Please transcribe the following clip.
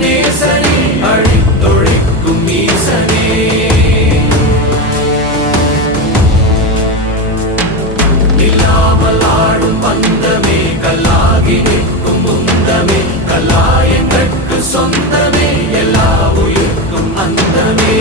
நேசனே அழித்தொழிக்கும் ஈசனே இல்லாமல் ஆடும் பந்தமே கல்லாகி நிற்கும் முந்தமே கல்லாயங்கட்கு சொந்தமே எல்லா உயிர்க்கும் அந்தமே